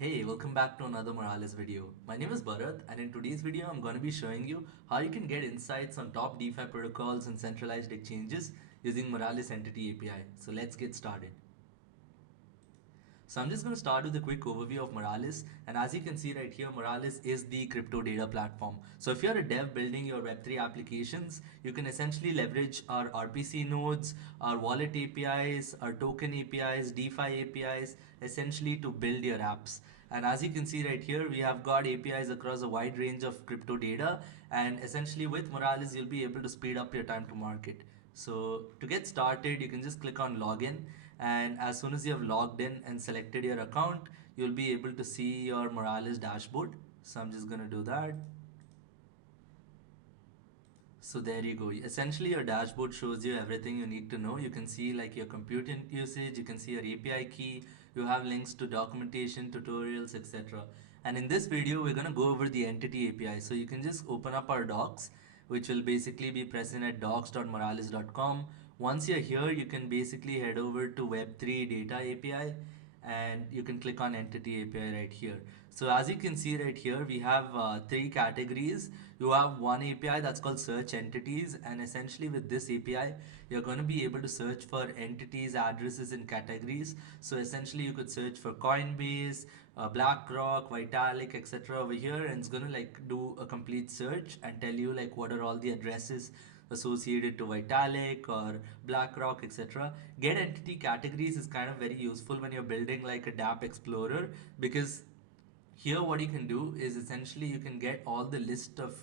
Hey, welcome back to another Moralis video. My name is Bharat, and in today's video I'm going to be showing you how you can get insights on top DeFi protocols and centralized exchanges using Moralis Entity API. So let's get started. So I'm just going to start with a quick overview of Moralis, and as you can see right here, Moralis is the crypto data platform. So if you're a dev building your Web3 applications, you can essentially leverage our RPC nodes, our wallet APIs, our token APIs, DeFi APIs, essentially to build your apps. And as you can see right here, we have got APIs across a wide range of crypto data, and essentially with Moralis, you'll be able to speed up your time to market. So to get started, you can just click on login, and as soon as you have logged in and selected your account, you'll be able to see your Moralis dashboard. So I'm just gonna do that. So there you go. Essentially, your dashboard shows you everything you need to know. You can see like your compute usage, you can see your API key, you have links to documentation, tutorials, etc. And in this video, we're gonna go over the entity API. So you can just open up our docs, which will basically be present at docs.moralis.com. Once you're here, you can basically head over to Web3 Data API and you can click on Entity API right here. So as you can see right here, we have three categories. You have one API that's called Search Entities, and essentially with this API, you're going to be able to search for entities, addresses, and categories. So essentially, you could search for Coinbase, BlackRock, Vitalik, etc. over here, and it's going to like do a complete search and tell you like what are all the addresses associated to Vitalik or BlackRock, etc. Get entity categories is kind of very useful when you're building like a dapp explorer, because here what you can do is essentially you can get all the list of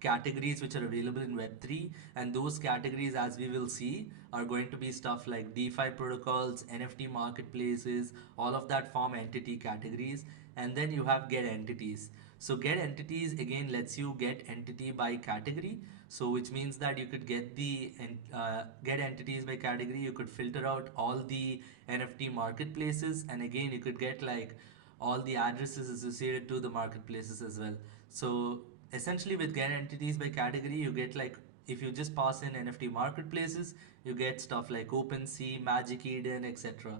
categories which are available in Web3, and those categories, as we will see, are going to be stuff like DeFi protocols, NFT marketplaces, all of that form entity categories. And then you have get entities. So get entities again lets you get entity by category, so which means that you could get the get entities by category. You could filter out all the NFT marketplaces, and again you could get like all the addresses associated to the marketplaces as well. So essentially with get entities by category, you get like, if you just pass in NFT marketplaces, you get stuff like OpenSea, Magic Eden, etc.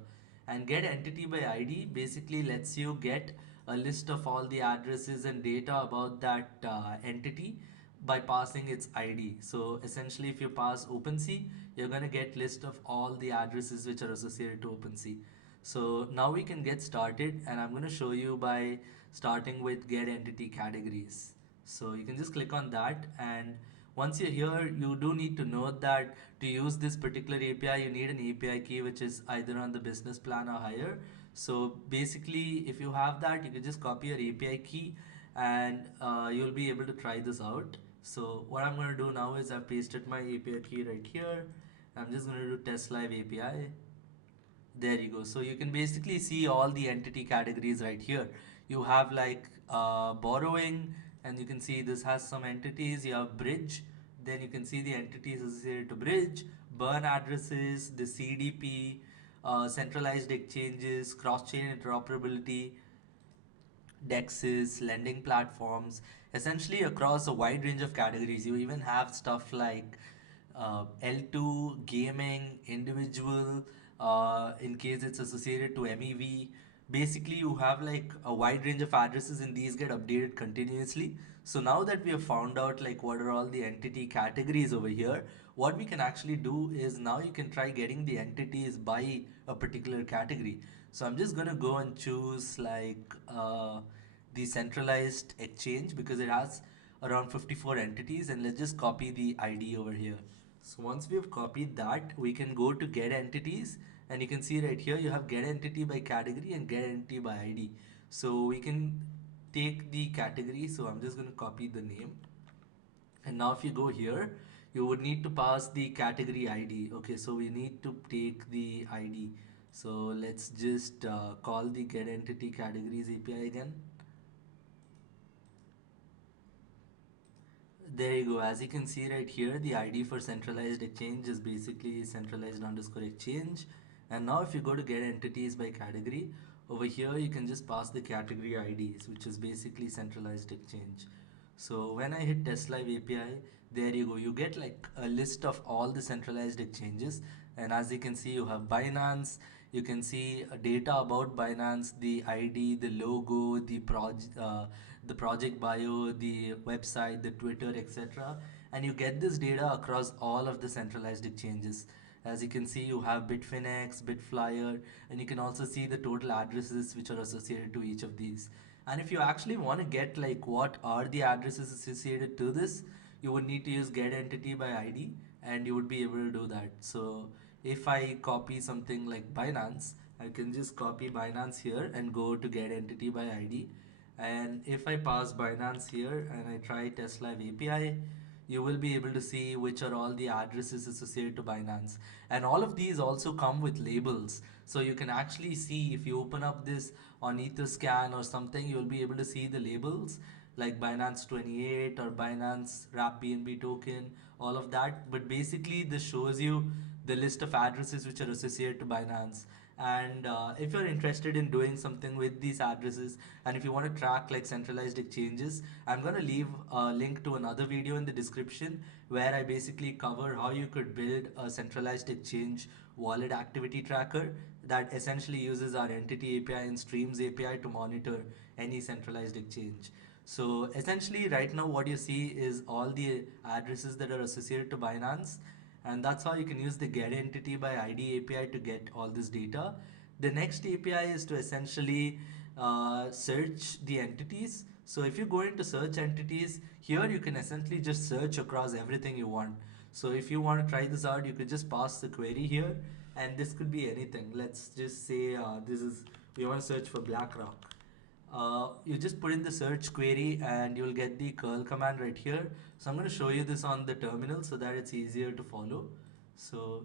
And get entity by ID basically lets you get a list of all the addresses and data about that entity by passing its ID. So essentially, if you pass OpenSea, you're going to get list of all the addresses which are associated to OpenSea. So now we can get started, and I'm going to show you by starting with get entity categories. So you can just click on that, and once you're here, you do need to note that to use this particular API, you need an API key which is either on the business plan or higher. So basically, if you have that, you can just copy your API key, and you'll be able to try this out. So what I'm going to do now is I've pasted my API key right here. I'm just going to do test live API. There you go. So you can basically see all the entity categories right here. You have like borrowing, and you can see this has some entities. You have bridge, then you can see the entities associated to bridge, burn addresses, the CDP, centralized exchanges, cross-chain interoperability, dexes, lending platforms, essentially across a wide range of categories. You even have stuff like L2, gaming, individual, in case it's associated to MEV. Basically, you have like a wide range of addresses, and these get updated continuously. So now that we have found out like what are all the entity categories over here, what we can actually do is now you can try getting the entities by a particular category. So I'm just gonna go and choose like the centralized exchange because it has around 54 entities, and let's just copy the ID over here. So once we have copied that, we can go to get entities, and you can see right here you have get entity by category and get entity by ID. So we can take the category. So I'm just going to copy the name, and now if you go here, you would need to pass the category ID. Okay, so we need to take the ID. So let's just call the get entity categories API again. There you go. As you can see right here, the ID for centralized exchange is basically centralized underscore exchange. And now if you go to get entities by category, over here you can just pass the category IDs, which is basically centralized exchange. So when I hit test live API, there you go. You get like a list of all the centralized exchanges. And as you can see, you have Binance, You can see data about Binance, the ID, the logo, the project bio, the website, the Twitter, etc. And you get this data across all of the centralized exchanges. As you can see, you have Bitfinex, Bitflyer, and you can also see the total addresses which are associated to each of these. And if you actually want to get like what are the addresses associated to this, you would need to use get entity by ID, and you would be able to do that. So if I copy something like Binance, I can just copy Binance here and go to get entity by ID. And if I pass Binance here and I try test live API, you will be able to see which are all the addresses associated to Binance. And all of these also come with labels. So you can actually see if you open up this on Etherscan or something, you'll be able to see the labels like Binance 28 or Binance Wrap BNB token, all of that. But basically, this shows you the list of addresses which are associated to Binance. And if you're interested in doing something with these addresses, and if you want to track like centralized exchanges, I'm going to leave a link to another video in the description where I basically cover how you could build a centralized exchange wallet activity tracker that essentially uses our entity API and streams API to monitor any centralized exchange. So essentially right now what you see is all the addresses that are associated to Binance, and that's how you can use the get entity by ID API to get all this data. The next API is to essentially search the entities. So if you go into search entities, here you can essentially just search across everything you want. So if you want to try this out, you could just pass the query here, and this could be anything. Let's just say we want to search for BlackRock. You just put in the search query and you'll get the curl command right here. So I'm going to show you this on the terminal so that it's easier to follow. So,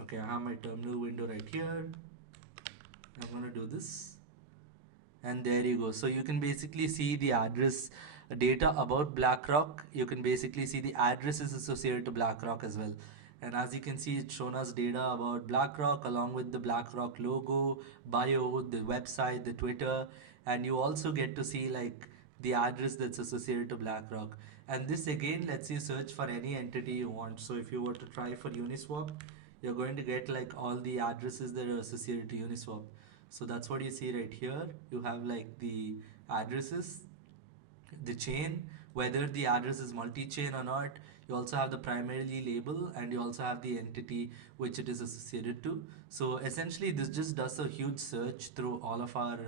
okay, I have my terminal window right here. I'm going to do this. And there you go. So you can basically see the address data about BlackRock. You can basically see the addresses associated to BlackRock as well. And as you can see, it's shown us data about BlackRock along with the BlackRock logo, bio, the website, the Twitter, and you also get to see like the address that's associated to BlackRock. And this again lets you search for any entity you want. So if you were to try for Uniswap, you're going to get like all the addresses that are associated to Uniswap. So that's what you see right here. You have like the addresses, the chain, whether the address is multi-chain or not. You also have the primarily label, and you also have the entity which it is associated to. So essentially this just does a huge search through all of our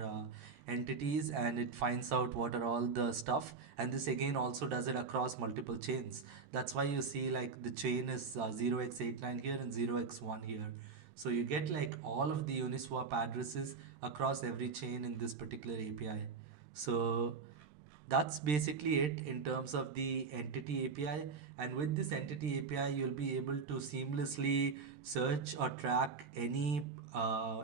entities, and it finds out what are all the stuff, and this again also does it across multiple chains. That's why you see like the chain is 0x89 here and 0x1 here. So you get like all of the Uniswap addresses across every chain in this particular API. So that's basically it in terms of the entity API. And with this entity API, you'll be able to seamlessly search or track any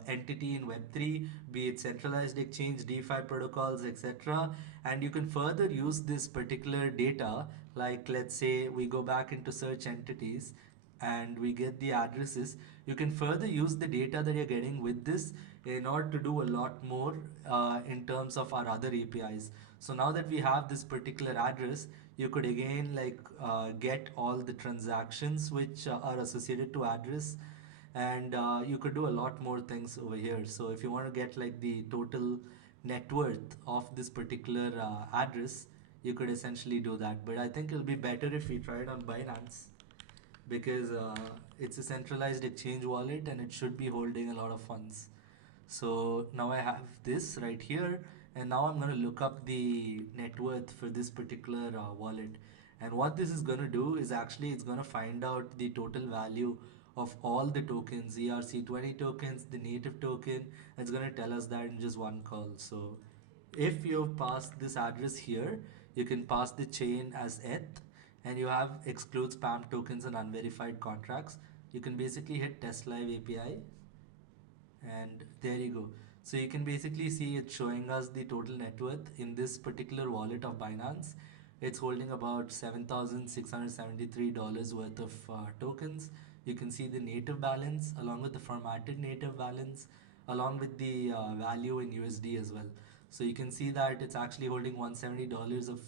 entity in Web3, be it centralized exchange, DeFi protocols, etc. And you can further use this particular data, like let's say we go back into search entities and we get the addresses. You can further use the data that you're getting with this in order to do a lot more in terms of our other APIs. So now that we have this particular address, you could again like get all the transactions which are associated to address, and you could do a lot more things over here. So if you want to get like the total net worth of this particular address, you could essentially do that. But I think it'll be better if we try it on Binance, because it's a centralized exchange wallet and it should be holding a lot of funds. So now I have this right here, and now I'm going to look up the net worth for this particular wallet. And what this is going to do is actually it's going to find out the total value of all the tokens, ERC20 tokens, the native token. It's going to tell us that in just one call. So if you pass this address here, you can pass the chain as ETH, and you have exclude spam tokens and unverified contracts. You can basically hit test live API, and there you go. So you can basically see it's showing us the total net worth in this particular wallet of Binance. It's holding about $7,673 worth of tokens. You can see the native balance along with the formatted native balance along with the value in USD as well. So you can see that it's actually holding $170 of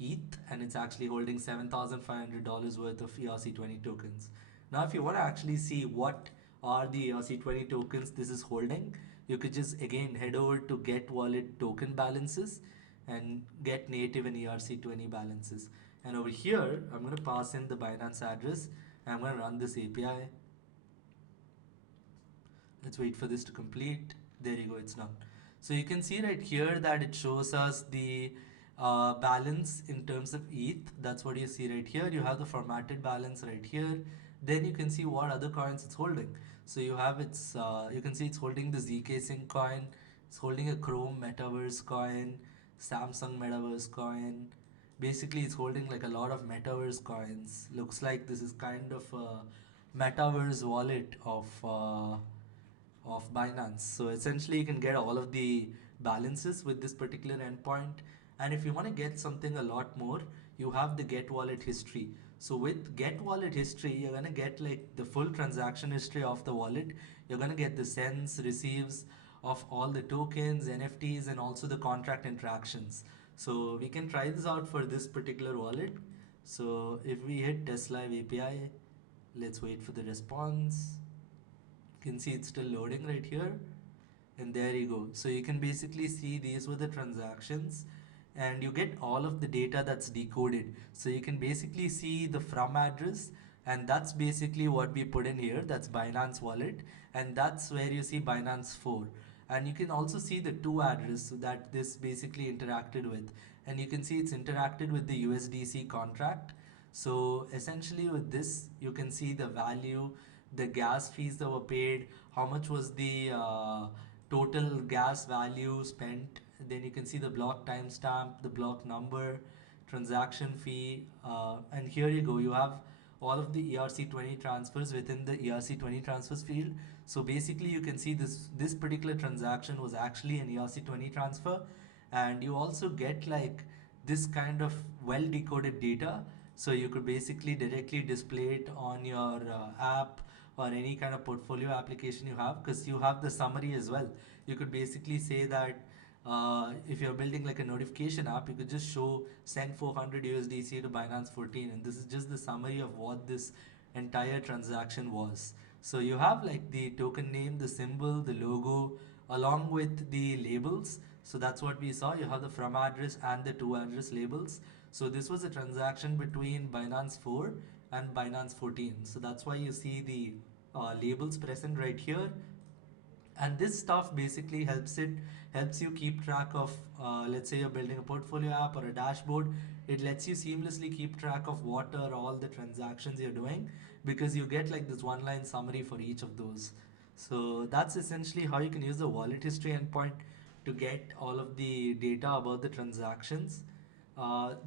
ETH, and it's actually holding $7,500 worth of ERC20 tokens. Now if you want to actually see what or the ERC20 tokens this is holding, you could just again head over to get wallet token balances and get native and ERC20 balances. And over here, I'm going to pass in the Binance address. I'm going to run this API. Let's wait for this to complete. There you go, it's done. So you can see right here that it shows us the balance in terms of ETH. That's what you see right here. You have the formatted balance right here. Then you can see what other coins it's holding. So you have its, you can see it's holding the ZK Sync coin. It's holding a Chrome Metaverse coin, Samsung Metaverse coin. Basically, it's holding like a lot of Metaverse coins. Looks like this is kind of a Metaverse wallet of Binance. So essentially you can get all of the balances with this particular endpoint. And if you want to get something a lot more, you have the get wallet history. So with get wallet history, you're going to get like the full transaction history of the wallet. You're going to get the sends, receives of all the tokens, NFTs, and also the contract interactions. So we can try this out for this particular wallet. So if we hit test live API, let's wait for the response. You can see it's still loading right here, and there you go. So you can basically see these were the transactions, and you get all of the data that's decoded. So you can basically see the from address, and that's basically what we put in here. That's Binance wallet, and that's where you see Binance 4. And you can also see the to address that this basically interacted with, and you can see it's interacted with the USDC contract. So essentially with this, you can see the value, the gas fees that were paid, how much was the total gas value spent. Then you can see the block timestamp, the block number, transaction fee, and here you go. You have all of the ERC20 transfers within the ERC20 transfers field. So basically you can see this particular transaction was actually an ERC20 transfer, and you also get like this kind of well decoded data. So you could basically directly display it on your app or any kind of portfolio application you have, because you have the summary as well. You could basically say that if you're building like a notification app, you could just show send 400 USDC to Binance 14, and this is just the summary of what this entire transaction was. So you have like the token name, the symbol, the logo, along with the labels. So that's what we saw. You have the from address and the to address labels. So this was a transaction between Binance 4 and Binance 14. So that's why you see the labels present right here. And this stuff basically helps you keep track of, let's say you're building a portfolio app or a dashboard. It lets you seamlessly keep track of what are all the transactions you're doing, because you get like this one line summary for each of those. So that's essentially how you can use the wallet history endpoint to get all of the data about the transactions.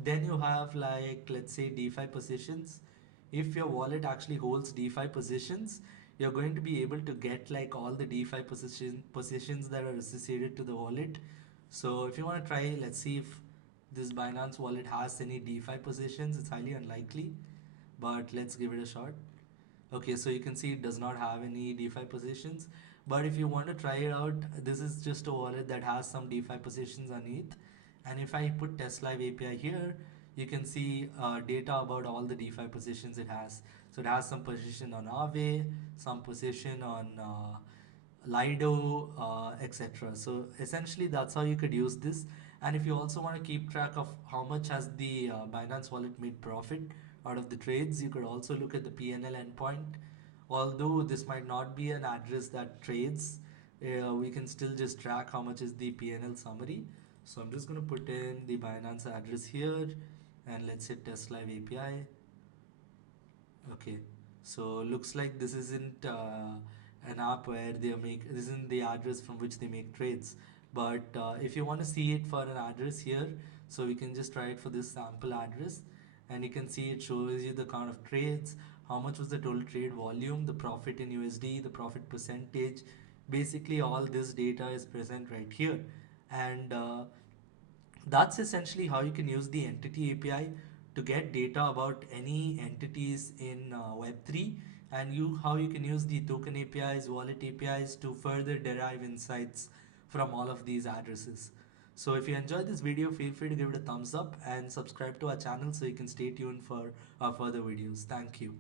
Then you have like, let's say DeFi positions. If your wallet actually holds DeFi positions, you're going to be able to get like all the DeFi positions that are associated to the wallet. So if you want to try, let's see if this Binance wallet has any DeFi positions. It's highly unlikely, but let's give it a shot. Okay, so you can see it does not have any DeFi positions. But if you want to try it out, this is just a wallet that has some DeFi positions underneath. And if I put test live API here, you can see data about all the DeFi positions it has. So it has some position on Aave, some position on Lido, etc. So essentially that's how you could use this. And if you also want to keep track of how much has the Binance wallet made profit out of the trades, you could also look at the PNL endpoint. Although this might not be an address that trades, we can still just track how much is the PNL summary. So I'm just going to put in the Binance address here, and let's hit test live API. Okay, so looks like this isn't an app where this isn't the address from which they make trades. But if you want to see it for an address here, so we can just try it for this sample address, and you can see it shows you the count of trades, how much was the total trade volume, the profit in USD, the profit percentage. Basically all this data is present right here. And that's essentially how you can use the entity API to get data about any entities in Web3, and how you can use the token APIs, wallet APIs to further derive insights from all of these addresses. So if you enjoyed this video, feel free to give it a thumbs up and subscribe to our channel so you can stay tuned for our further videos. Thank you.